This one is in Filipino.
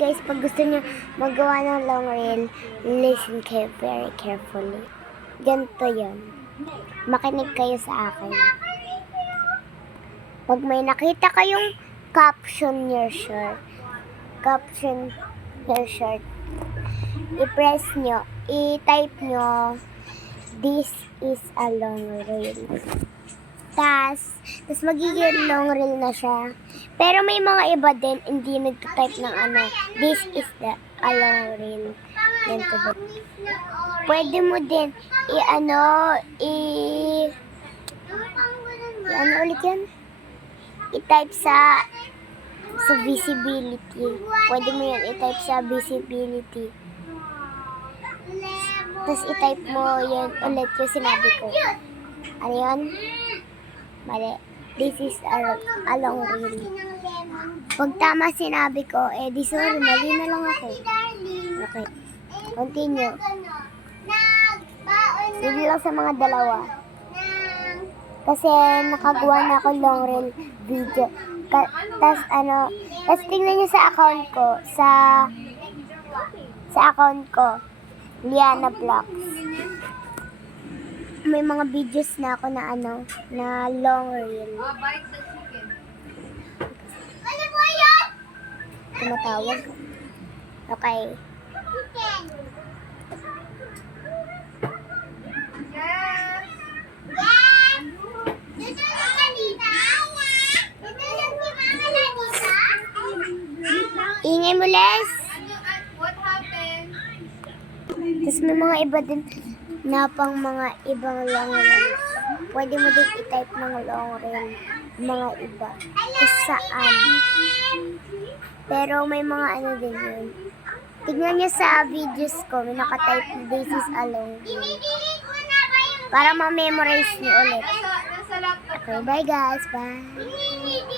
Guys, pag gusto nyo magawa ng long reel, listen kayo very carefully. Ganito yun. Makinig kayo sa akin. Pag may nakita kayong caption your shirt, i-press nyo, i-type nyo, this is a long reel. Tas magiging long reel na siya. Pero may mga iba din, hindi nag-type ng this is a long reel. Ganito din. Pwede mo din, ulit yan? I-type sa visibility. Pwede mo yan i-type sa visibility. Tapos i-type mo yan ulit yung sinabi ko. Ano yun? Mali. This is a long reel. Pag tama sinabi ko, di sorry, mali na lang ako. Okay. Continue. Hindi lang sa mga dalawa. Kasi nakagawa na ako long reel video. Tas tingnan nyo sa account ko, sa account ko, Liana Vlogs. May mga videos na ako na na long reel. Ano po yan? Tumatawag. Okay. Yes! Yes! Dito yung kanina? Dito yung si Mama Lanita? Ingay mo, Les! What happened? Tapos may mga iba din na pang mga ibang long reel. Pwede mo din i-type ng long reel. Mga iba. Kung saan. Pero may mga din yun. Tignan nyo sa videos ko, may nakatype this is a long reel. Para ma-memorize nyo ulit. Nasa laptop. Okay, bye guys. Bye.